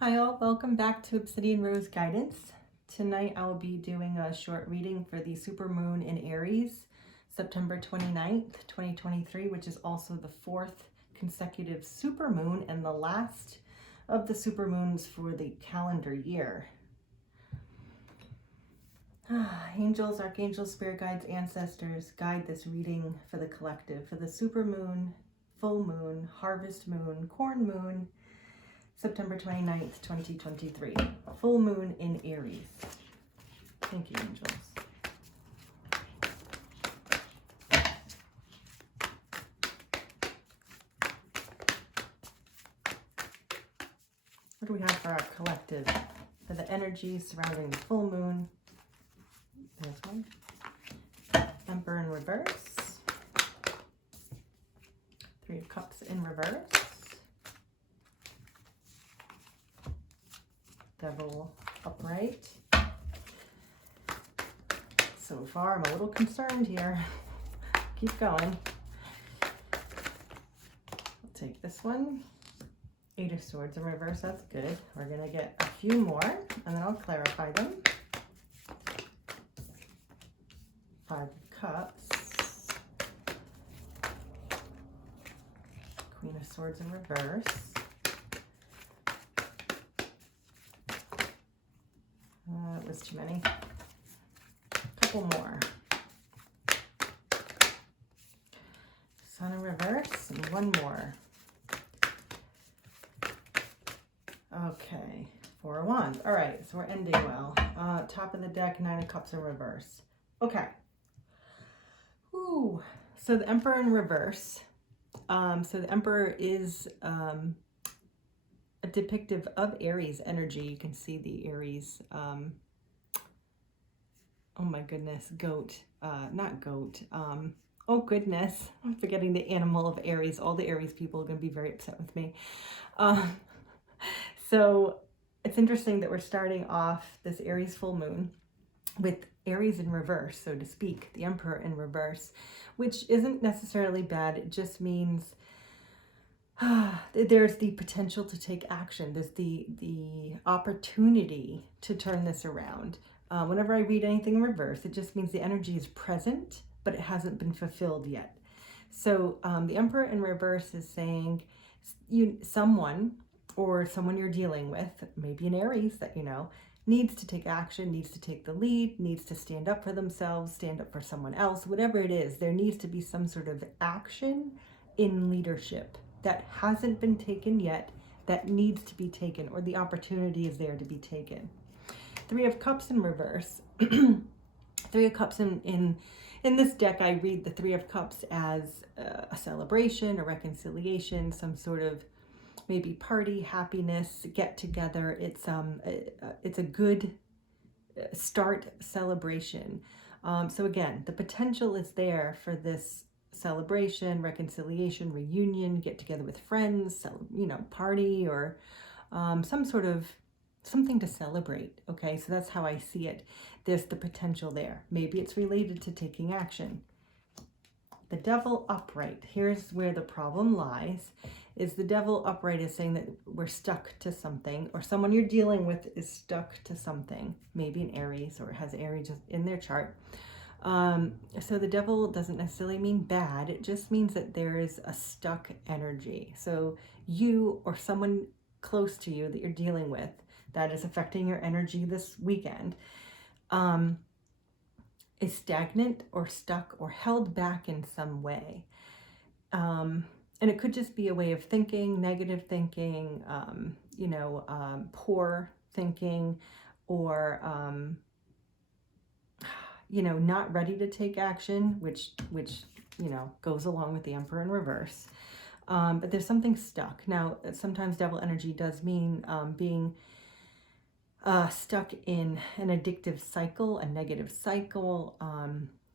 Hi all, welcome back to Obsidian Rose Guidance. Tonight I will be doing a short reading for the supermoon in Aries, September 29th, 2023, which is also the fourth consecutive supermoon and the last of the supermoons for the calendar year. Angels, archangels, spirit guides, ancestors, guide this reading for the collective, for the supermoon, full moon, harvest moon, corn moon, September 29th, 2023. Full moon in Aries. Thank you, angels. What do we have for our collective? For the energy surrounding the full moon. There's one. Emperor in reverse. Three of Cups in reverse. Devil upright. So far, I'm a little concerned here. Keep going. I'll take this one. Eight of Swords in reverse, that's good. We're gonna get a few more, and then I'll clarify them. Five of Cups. Queen of Swords in reverse. That was too many. Couple more. Sun in reverse and one more. Okay, Four of Wands. All right, so we're ending well. Top of the deck, Nine of Cups in reverse. Okay. Ooh. So the Emperor in reverse. So the Emperor is a depictive of Aries energy. You can see the Aries, oh my goodness, goat, not goat. Oh goodness, I'm forgetting the animal of Aries. All the Aries people are going to be very upset with me. So it's interesting that we're starting off this Aries full moon with Aries in reverse, so to speak, the Emperor in reverse, which isn't necessarily bad. It just means there's the potential to take action. There's the opportunity to turn this around. Whenever I read anything in reverse, it just means the energy is present, but it hasn't been fulfilled yet. So the Emperor in reverse is saying someone you're dealing with, maybe an Aries that you know, needs to take action, needs to take the lead, needs to stand up for themselves, stand up for someone else, whatever it is. There needs to be some sort of action in leadership that hasn't been taken yet, that needs to be taken, or the opportunity is there to be taken. Three of Cups in reverse. Three of Cups in this deck, I read the Three of Cups as a celebration, a reconciliation, some sort of maybe party, happiness, get together. It's a good start celebration. So again, the potential is there for this celebration, reconciliation, reunion, get together with friends, party, or some sort of something to celebrate. Okay, so that's how I see it. There's the potential there. Maybe it's related to taking action. The Devil upright. Here's where the problem lies. Is the Devil upright is saying that we're stuck to something, or someone you're dealing with is stuck to something. Maybe an Aries, or has Aries in their chart. So the Devil doesn't necessarily mean bad. It just means that there is a stuck energy. So you or someone close to you that you're dealing with that is affecting your energy this weekend is stagnant or stuck or held back in some way. And it could just be a way of thinking, negative thinking, poor thinking, or not ready to take action, which goes along with the Emperor in reverse. But there's something stuck. Now, sometimes devil energy does mean being stuck in an addictive cycle, a negative cycle.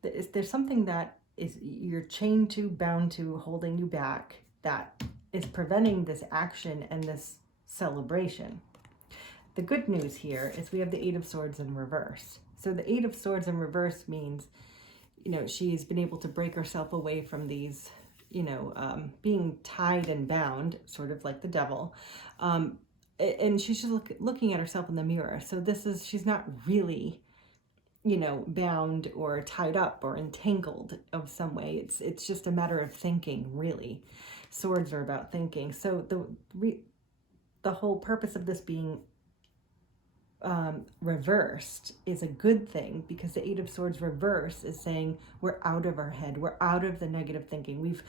There's something that is you're chained to, bound to, holding you back, that is preventing this action and this celebration. The good news here is we have the Eight of Swords in reverse. So the Eight of Swords in reverse means, she's been able to break herself away from these, being tied and bound, sort of like the devil. and she's just looking at herself in the mirror. So she's not really, you know, bound or tied up or entangled of some way. It's just a matter of thinking, really. Swords are about thinking. So the whole purpose of this being reversed is a good thing, because the Eight of Swords reverse is saying we're out of our head, we're out of the negative thinking, we've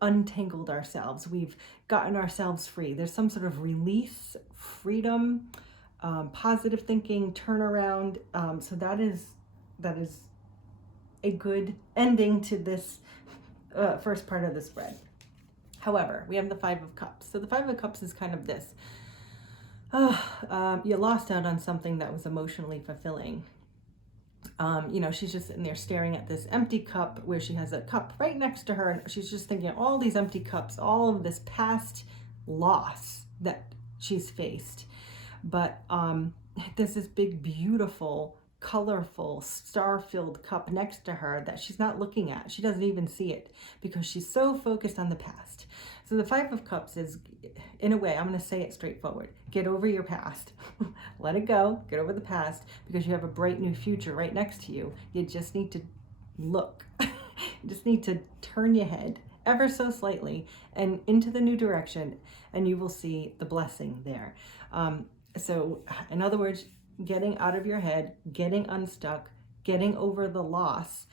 untangled ourselves, we've gotten ourselves free. There's some sort of release, freedom, positive thinking, turnaround. So that is a good ending to this first part of the spread. However, we have the Five of Cups. So the Five of Cups is kind of this. You lost out on something that was emotionally fulfilling. You know, she's just sitting there staring at this empty cup where she has a cup right next to her, and she's just thinking of all these empty cups, all of this past loss that she's faced. But there's this big, beautiful, colorful, star-filled cup next to her that she's not looking at. She doesn't even see it because she's so focused on the past. So the Five of Cups is, in a way, I'm going to say it straightforward. Get over your past. Let it go. Get over the past, because you have a bright new future right next to you. You just need to look. You just need to turn your head ever so slightly and into the new direction, and you will see the blessing there. So in other words, getting out of your head, getting unstuck, getting over the loss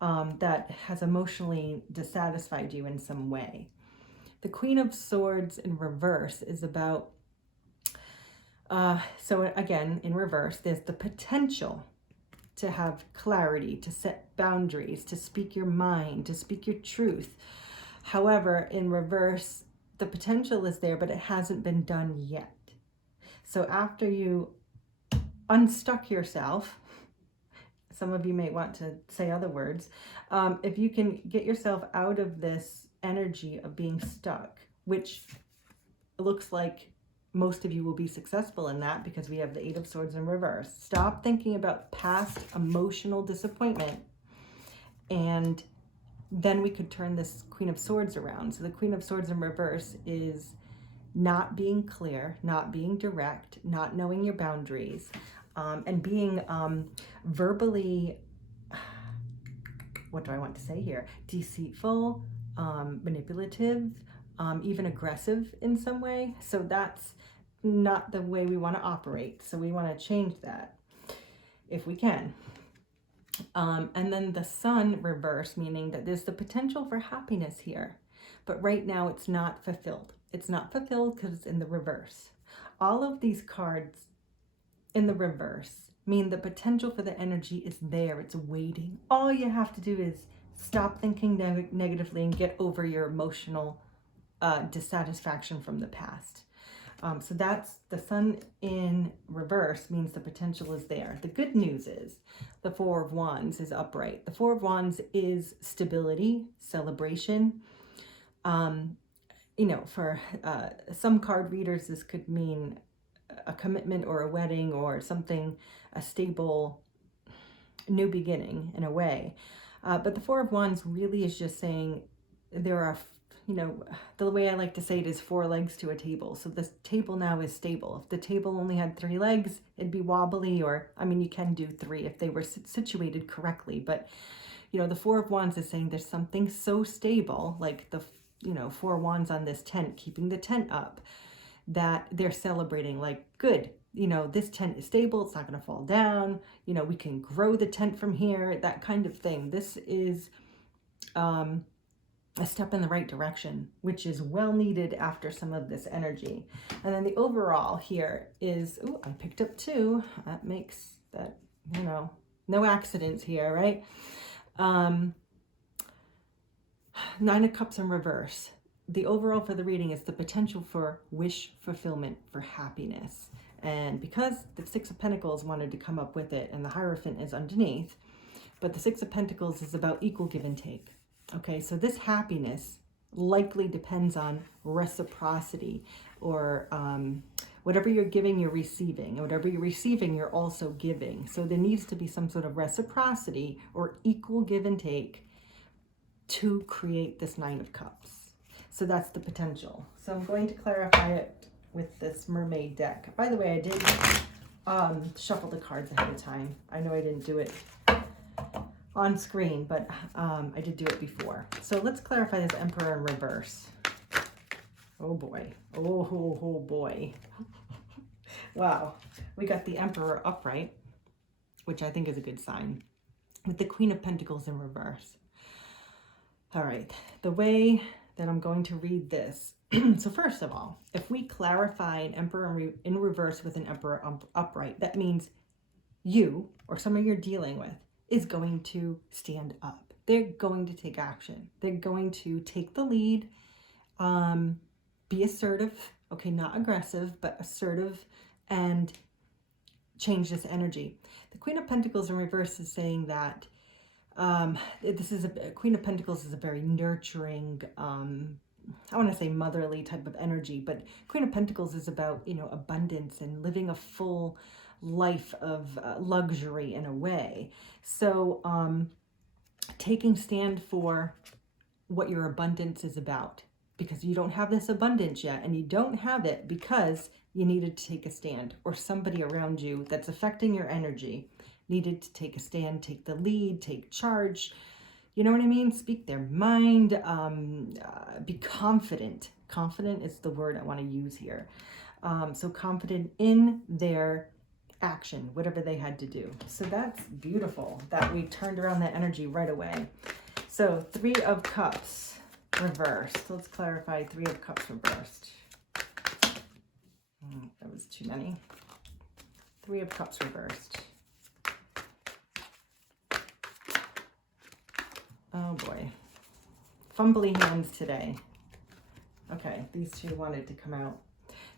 that has emotionally dissatisfied you in some way. The Queen of Swords in reverse is about, so again, in reverse, there's the potential to have clarity, to set boundaries, to speak your mind, to speak your truth. However, in reverse, the potential is there, but it hasn't been done yet. So after you unstuck yourself, some of you may want to say other words, if you can get yourself out of this energy of being stuck, which looks like most of you will be successful in that, because we have the Eight of Swords in reverse. Stop thinking about past emotional disappointment, and then we could turn this Queen of Swords around. So the Queen of Swords in reverse is not being clear, not being direct, not knowing your boundaries, and being verbally, what do I want to say here? Deceitful, manipulative, even aggressive in some way. So that's not the way we want to operate. So we want to change that if we can. And then the Sun reverse, meaning that there's the potential for happiness here, but right now it's not fulfilled. It's not fulfilled because it's in the reverse. All of these cards in the reverse mean the potential for the energy is there. It's waiting. All you have to do is stop thinking negatively and get over your emotional dissatisfaction from the past. So that's the Sun in reverse, means the potential is there. The good news is the Four of Wands is upright. The Four of Wands is stability, celebration. You know, for some card readers, this could mean a commitment or a wedding or something, a stable new beginning in a way. But the Four of Wands really is just saying there are, you know, the way I like to say it is 4 legs to a table. So this table now is stable. If the table only had 3 legs, it'd be wobbly, or, I mean, you can do 3 if they were situated correctly. But, you know, the Four of Wands is saying there's something so stable, like the, you know, 4 wands on this tent, keeping the tent up, that they're celebrating, like, good, you know, this tent is stable, it's not going to fall down, you know, we can grow the tent from here, that kind of thing. This is a step in the right direction, which is well needed after some of this energy. And then the overall here is, oh, I picked up 2. That makes that, you know, no accidents here, right? 9 of Cups in reverse. The overall for the reading is the potential for wish fulfillment, for happiness. And because the 6 of Pentacles wanted to come up with it, and the Hierophant is underneath, but the 6 of Pentacles is about equal give and take. Okay, so this happiness likely depends on reciprocity, or whatever you're giving, you're receiving. And whatever you're receiving, you're also giving. So there needs to be some sort of reciprocity or equal give and take to create this 9 of Cups. So that's the potential. So I'm going to clarify it with this mermaid deck. By the way, I did shuffle the cards ahead of time. I know I didn't do it on screen, but I did do it before. So let's clarify this Emperor in reverse. Oh boy. Oh boy. Wow. We got the Emperor upright, which I think is a good sign, with the Queen of Pentacles in reverse. All right. The way that I'm going to read this. So first of all, if we clarify an Emperor in reverse with an Emperor upright, that means you or someone you're dealing with is going to stand up. They're going to take action. They're going to take the lead, be assertive, okay, not aggressive, but assertive, and change this energy. The Queen of Pentacles in reverse is saying that this is Queen of Pentacles is a very nurturing, I want to say motherly type of energy, but Queen of Pentacles is about, you know, abundance and living a full life of luxury in a way. So taking stand for what your abundance is about, because you don't have this abundance yet, and you don't have it because you needed to take a stand, or somebody around you that's affecting your energy needed to take a stand, take the lead, take charge. You know what I mean? Speak their mind, be confident. Confident is the word I want to use here. So confident in their action, whatever they had to do. So that's beautiful that we turned around that energy right away. So 3 of Cups reversed. Let's clarify 3 of Cups reversed. That was too many. 3 of Cups reversed. Oh boy. Fumbly hands today. Okay, these two wanted to come out.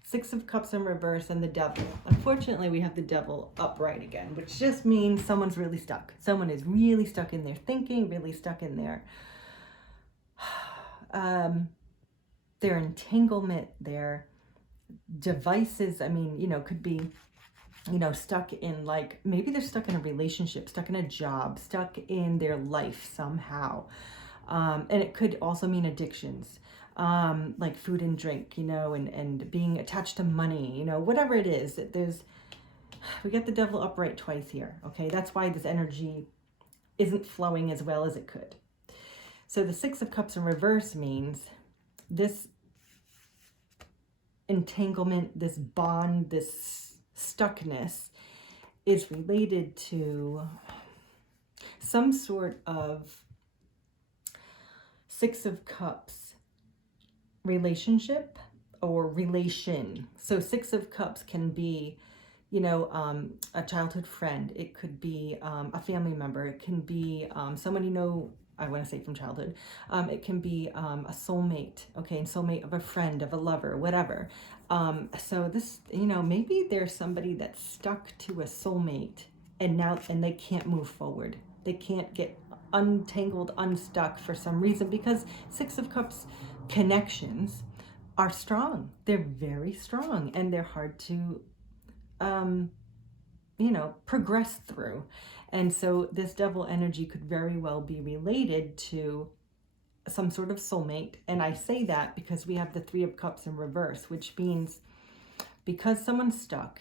6 of Cups in reverse and the Devil. Unfortunately, we have the Devil upright again, which just means someone's really stuck. Someone is really stuck in their thinking, really stuck in their entanglement, their devices. I mean, you know, could be, you know, stuck in, like, maybe they're stuck in a relationship, stuck in a job, stuck in their life somehow. And it could also mean addictions, like food and drink, you know, and being attached to money, you know, whatever it is. We get the Devil upright twice here, okay? That's why this energy isn't flowing as well as it could. So the 6 of Cups in reverse means this entanglement, this bond, this stuckness is related to some sort of 6 of Cups relationship or relation. So 6 of Cups can be, you know, a childhood friend. It could be a family member. It can be someone you know, I want to say from childhood. It can be a soulmate, okay, and soulmate of a friend, of a lover, whatever. So this, you know, maybe there's somebody that's stuck to a soulmate and they can't move forward. They can't get untangled, unstuck for some reason, because 6 of Cups connections are strong. They're very strong, and they're hard to, you know, progress through. And so this Devil energy could very well be related to some sort of soulmate. And I say that because we have the 3 of Cups in reverse, which means because someone's stuck,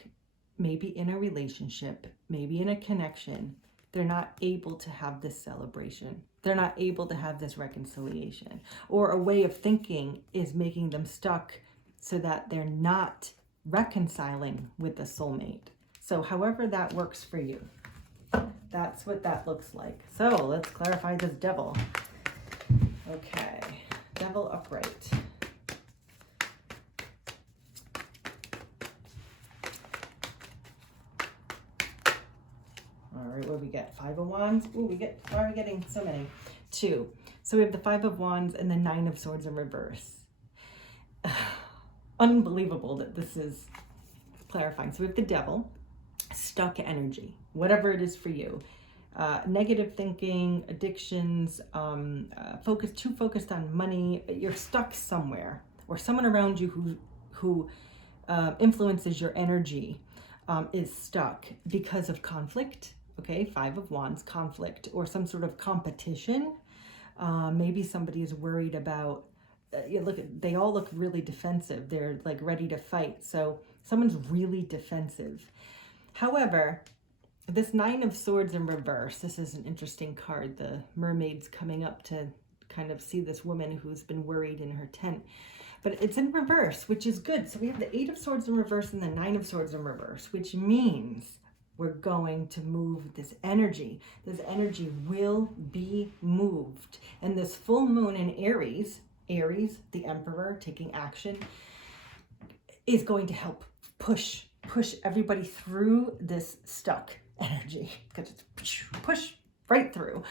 maybe in a relationship, maybe in a connection, they're not able to have this celebration. They're not able to have this reconciliation, or a way of thinking is making them stuck so that they're not reconciling with the soulmate. So however that works for you, that's what that looks like. So let's clarify this Devil. Okay, Devil upright. All right, what do we get? 5 of Wands. Ooh, why are we getting so many? 2. So we have the 5 of Wands and the 9 of Swords in reverse. Unbelievable that this is clarifying. So we have the Devil, stuck energy, whatever it is for you. Negative thinking, addictions, too focused on money. You're stuck somewhere, or someone around you who influences your energy is stuck because of conflict. Okay, 5 of Wands, conflict, or some sort of competition. Maybe somebody is worried about you look at, they all look really defensive. They're like ready to fight. So someone's really defensive. However, this Nine of Swords in reverse, this is an interesting card. The mermaid's coming up to kind of see this woman who's been worried in her tent. But it's in reverse, which is good. So we have the Eight of Swords in reverse and the Nine of Swords in reverse, which means we're going to move this energy. This energy will be moved. And this full moon in Aries, the Emperor taking action, is going to help push everybody through this stuck energy, because it's push right through.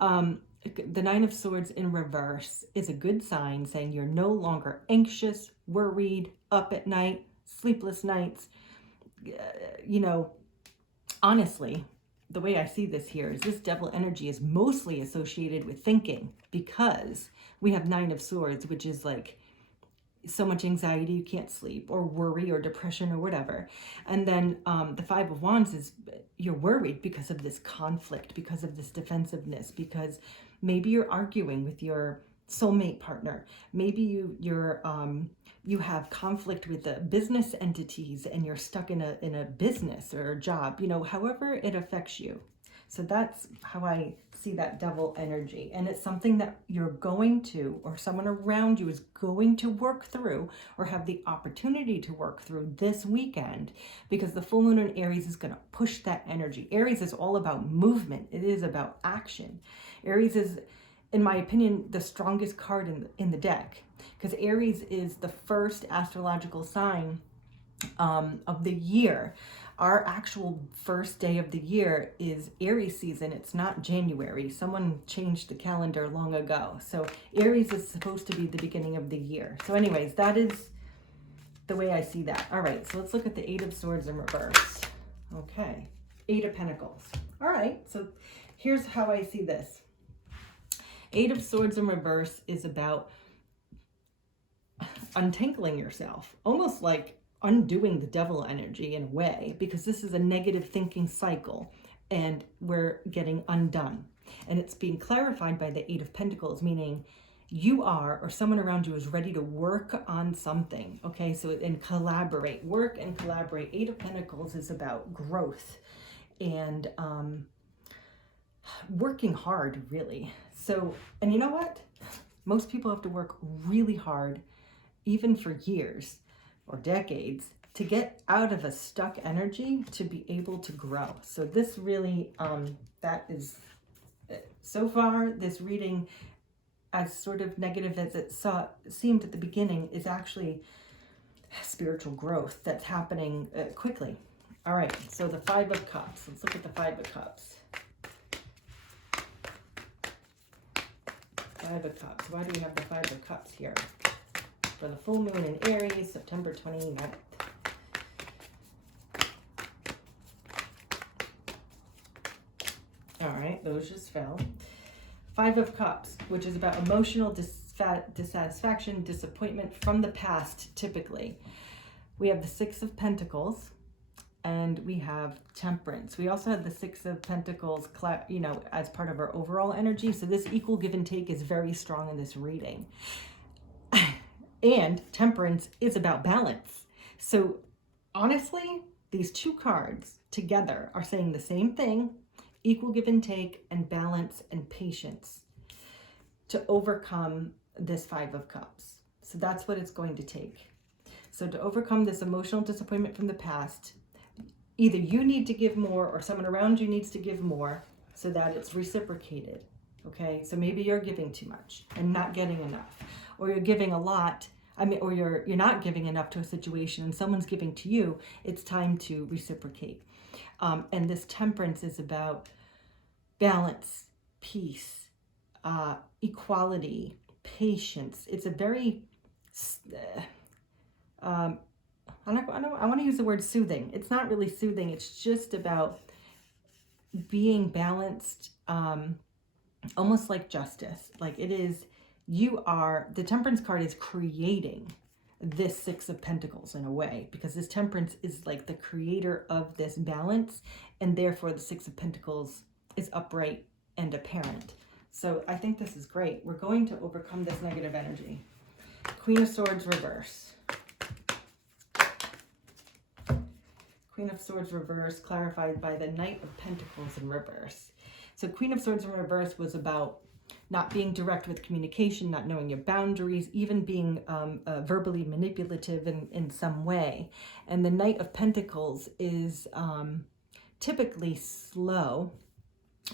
The Nine of Swords in reverse is a good sign, saying you're no longer anxious, worried, up at night, sleepless nights. You know, honestly, the way I see this here is this devil energy is mostly associated with thinking, because we have Nine of Swords, which is like so much anxiety you can't sleep, or worry or depression or whatever. And then the Five of Wands is you're worried because of this conflict, because of this defensiveness, because maybe you're arguing with your soulmate partner. Maybe you have conflict with the business entities and you're stuck in a business or a job, you know, however it affects you. So that's how I see that devil energy. And it's something that you're going to, or someone around you is going to work through, or have the opportunity to work through this weekend, because the full moon in Aries is going to push that energy. Aries is all about movement. It is about action. Aries is, in my opinion, the strongest card in the deck, because Aries is the first astrological sign of the year. Our actual first day of the year is Aries season. It's not January. Someone changed the calendar long ago. So Aries is supposed to be the beginning of the year. So anyways, that is the way I see that. All right, so let's look at the Eight of Swords in reverse. Okay, Eight of Pentacles. All right, so here's how I see this. Eight of Swords in reverse is about untangling yourself, almost like undoing the devil energy in a way, because this is a negative thinking cycle and we're getting undone. And it's being clarified by the Eight of Pentacles, meaning you are, or someone around you is ready to work on something. Okay, so and collaborate, work and collaborate. Eight of Pentacles is about growth and working hard, really. So, and you know what? Most people have to work really hard, even for years or decades, to get out of a stuck energy to be able to grow. So this really, that is, so far, this reading, as sort of negative as it seemed at the beginning, is actually spiritual growth that's happening quickly. All right, so the Five of Cups. Let's look at the Five of Cups. Five of Cups. Why do we have the Five of Cups here? For the full moon in Aries, September 29th. All right, those just fell. Five of Cups, which is about emotional dissatisfaction, disappointment from the past, typically. We have the Six of Pentacles, and we have Temperance. We also have the Six of Pentacles, you know, as part of our overall energy. So this equal give and take is very strong in this reading. And Temperance is about balance. So honestly, these two cards together are saying the same thing: equal give and take, and balance and patience to overcome this Five of Cups. So that's what it's going to take. So to overcome this emotional disappointment from the past, either you need to give more or someone around you needs to give more so that it's reciprocated. Okay, so maybe you're giving too much and not getting enough, or you're giving a lot, or you're not giving enough to a situation and someone's giving to you. It's time to reciprocate. And this Temperance is about balance, peace, equality, patience. It's a very, I want to use the word soothing. It's not really soothing. It's just about being balanced, almost like justice. Like it is, the Temperance card is creating this Six of Pentacles in a way, because this Temperance is like the creator of this balance, and therefore the Six of Pentacles is upright and apparent. So I think this is great. We're going to overcome this negative energy. Queen of Swords reverse. Queen of Swords reverse, clarified by the Knight of Pentacles in reverse. So Queen of Swords in reverse was about not being direct with communication, not knowing your boundaries, even being verbally manipulative in some way. And the Knight of Pentacles is typically slow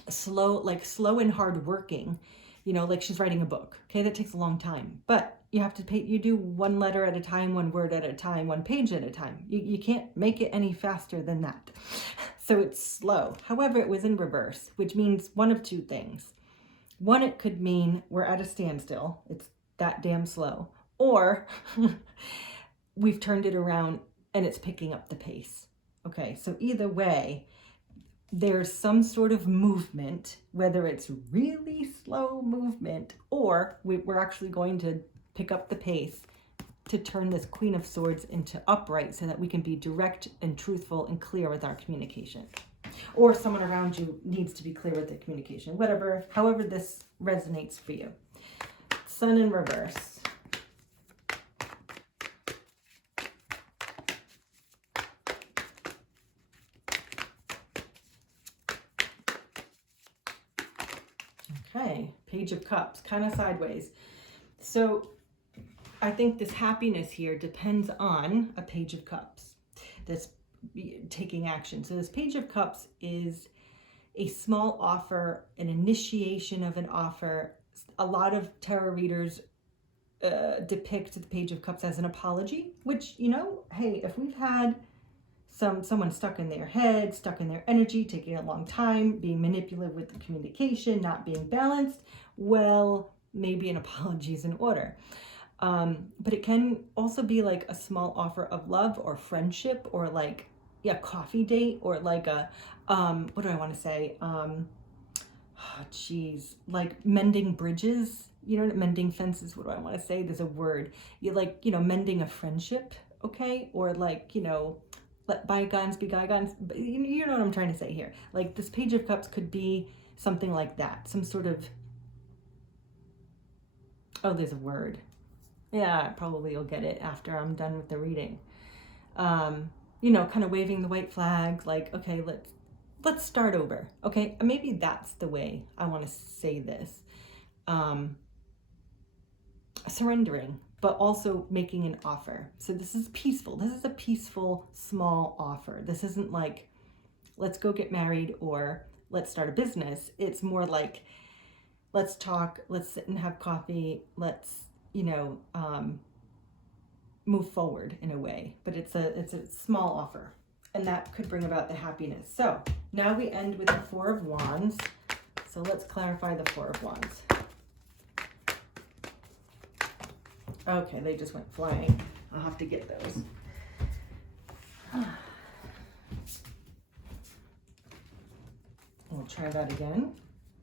and hardworking. You know, like she's writing a book. Okay, that takes a long time, but you have to you do one letter at a time, one word at a time, one page at a time. You can't make it any faster than that. So it's slow. However, it was in reverse, which means one of two things. One, it could mean we're at a standstill. It's that damn slow. Or we've turned it around and it's picking up the pace. Okay, so either way, there's some sort of movement, whether it's really slow movement or we're actually going to pick up the pace to turn this Queen of Swords into upright so that we can be direct and truthful and clear with our communication. Or someone around you needs to be clear with their communication. Whatever, however this resonates for you. Sun in reverse. Okay, Page of Cups, kind of sideways. So I think this happiness here depends on a Page of Cups, this taking action. So this Page of Cups is a small offer, an initiation of an offer. A lot of tarot readers depict the Page of Cups as an apology, which, you know, hey, if we've had someone stuck in their head, stuck in their energy, taking a long time, being manipulative with the communication, not being balanced, well, maybe an apology is in order. But it can also be like a small offer of love or friendship or like a coffee date or like a, what do I want to say? Like mending bridges, you know, mending fences. What do I want to say? There's a word. You like, you know, mending a friendship. Okay. Or like, you know, let bygones be bygones. You know what I'm trying to say here. Like this Page of Cups could be something like that. Some sort of, oh, there's a word. Yeah, probably you'll get it after I'm done with the reading. You know, kind of waving the white flag, like, okay, let's start over. Okay, maybe that's the way I want to say this. Surrendering, but also making an offer. So this is peaceful. This is a peaceful, small offer. This isn't like, let's go get married or let's start a business. It's more like, let's talk, let's sit and have coffee, let's, you know, move forward in a way. But it's a small offer, and that could bring about the happiness. So now we end with the Four of Wands. So let's clarify the Four of Wands. Okay, they just went flying. I'll have to get those. We'll try that again.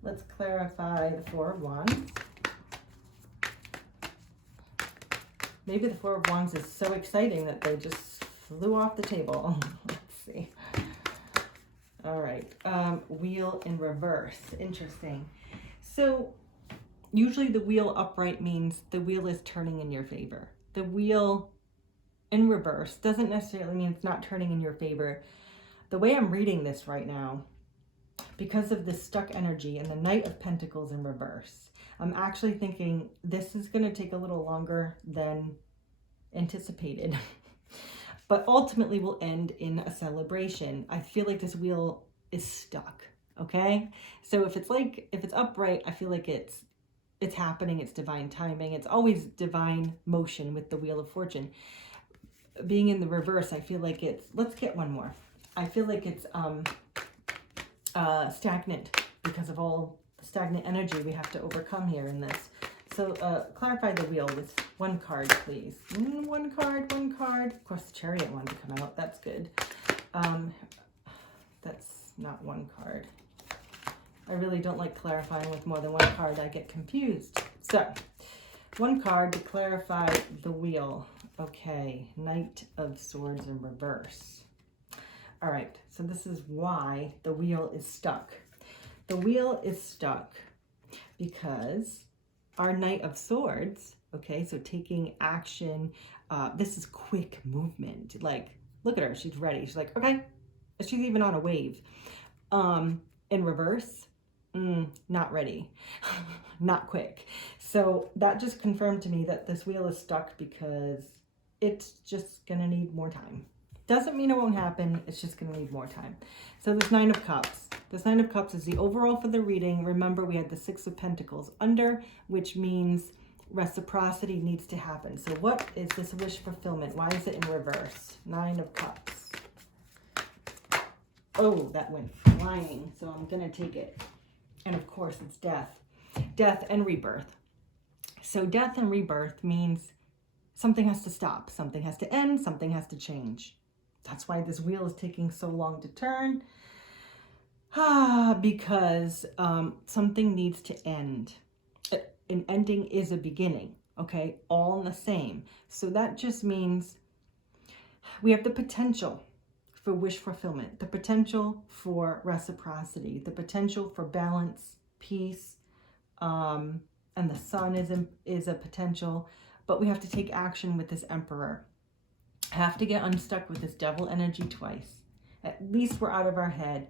Let's clarify the Four of Wands. Maybe the Four of Wands is so exciting that they just flew off the table. Let's see. All right. Wheel in reverse. Interesting. So usually the wheel upright means the wheel is turning in your favor. The wheel in reverse doesn't necessarily mean it's not turning in your favor. The way I'm reading this right now, because of the stuck energy and the Knight of Pentacles in reverse, I'm actually thinking this is going to take a little longer than anticipated, but ultimately will end in a celebration. I feel like this wheel is stuck. Okay. So if it's upright, I feel like it's happening. It's divine timing. It's always divine motion with the Wheel of Fortune. Being in the reverse, I feel like let's get one more. I feel like it's stagnant because of all the stagnant energy we have to overcome here in this. So clarify the wheel with one card, please. One card. Of course, the Chariot wanted to come out. That's good. That's not one card. I really don't like clarifying with more than one card. I get confused. So, one card to clarify the wheel. Okay, Knight of Swords in reverse. All right, so this is why the wheel is stuck. The wheel is stuck because our Knight of Swords, Okay, so taking action. This is quick movement. Like, look at her. She's ready. She's like, okay. She's even on a wave. In reverse, not ready, not quick. So that just confirmed to me that this wheel is stuck because it's just going to need more time. Doesn't mean it won't happen. It's just going to need more time. So this Nine of Cups. This Nine of Cups is the overall for the reading. Remember, we had the Six of Pentacles under, which means reciprocity needs to happen. So what is this wish fulfillment? Why is it in reverse? Nine of Cups. Oh, that went flying. So I'm going to take it. And of course, it's death. Death and rebirth. So death and rebirth means something has to stop. Something has to end. Something has to change. That's why this wheel is taking so long to turn. Because something needs to end. An ending is a beginning. Okay? All in the same. So that just means we have the potential for wish fulfillment, the potential for reciprocity, the potential for balance, peace, and the sun is a potential, but we have to take action with this Emperor. Have to get unstuck with this devil energy twice. At least we're out of our head,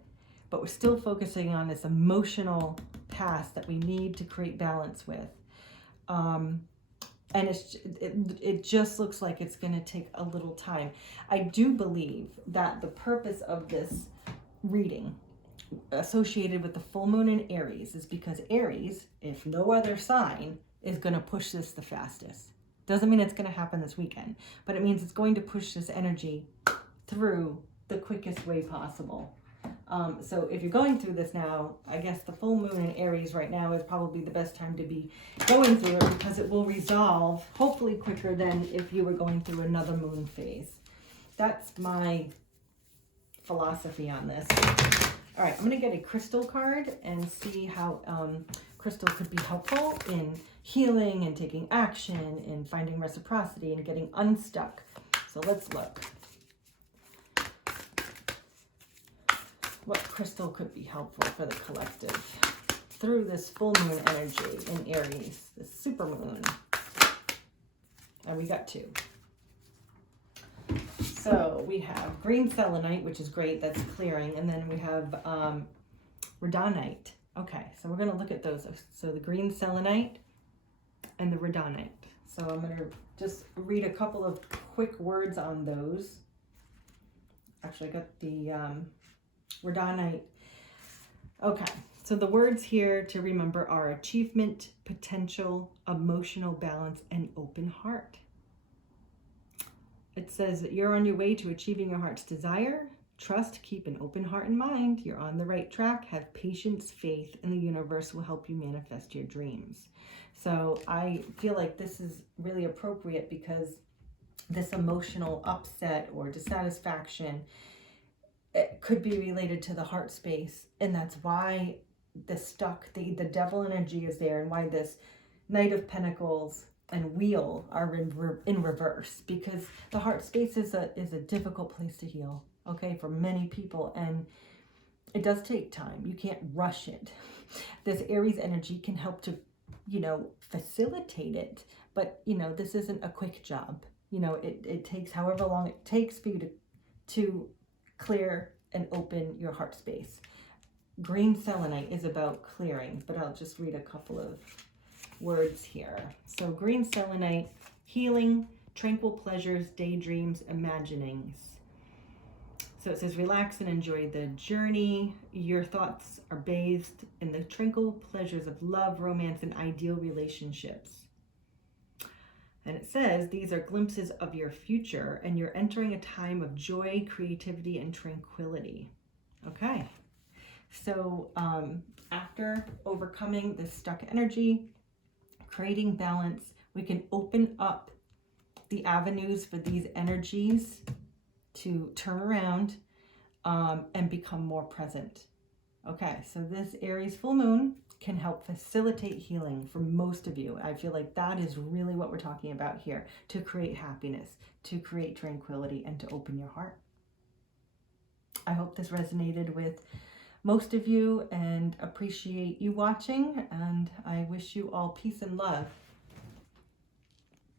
but we're still focusing on this emotional past that we need to create balance with. And it just looks like it's going to take a little time. I do believe that the purpose of this reading associated with the full moon in Aries is because Aries, if no other sign, is going to push this the fastest. Doesn't mean it's going to happen this weekend, but it means it's going to push this energy through the quickest way possible. So if you're going through this now, I guess the full moon in Aries right now is probably the best time to be going through it because it will resolve hopefully quicker than if you were going through another moon phase. That's my philosophy on this. All right, I'm going to get a crystal card and see how crystal could be helpful in healing and taking action and finding reciprocity and getting unstuck. So let's look. What crystal could be helpful for the collective through this full moon energy in Aries, the super moon? And we got two. So we have green selenite, which is great. That's clearing. And then we have rhodonite. Okay, so we're going to look at those. So the green selenite and the rhodonite. So I'm going to just read a couple of quick words on those. Actually, I got the rhodonite. Okay, so the words here to remember are achievement, potential, emotional balance, and open heart. It says that you're on your way to achieving your heart's desire. Trust, keep an open heart and mind. You're on the right track. Have patience, faith, and the universe will help you manifest your dreams. So I feel like this is really appropriate because this emotional upset or dissatisfaction, it could be related to the heart space, and that's why the devil energy is there, and why this Knight of Pentacles and Wheel are in reverse, because the heart space is a difficult place to heal, okay, for many people, and it does take time. You can't rush it. This Aries energy can help to, facilitate it, but this isn't a quick job. It takes however long it takes for you to clear and open your heart space. Green selenite is about clearing, but I'll just read a couple of words here. So green selenite, healing, tranquil pleasures, daydreams, imaginings. So it says relax and enjoy the journey. Your thoughts are bathed in the tranquil pleasures of love, romance, and ideal relationships. And it says, these are glimpses of your future, and you're entering a time of joy, creativity, and tranquility. Okay. So after overcoming this stuck energy, creating balance, we can open up the avenues for these energies to turn around and become more present. Okay, so this Aries full moon can help facilitate healing for most of you. I feel like that is really what we're talking about here, to create happiness, to create tranquility, and to open your heart. I hope this resonated with most of you and appreciate you watching, and I wish you all peace and love.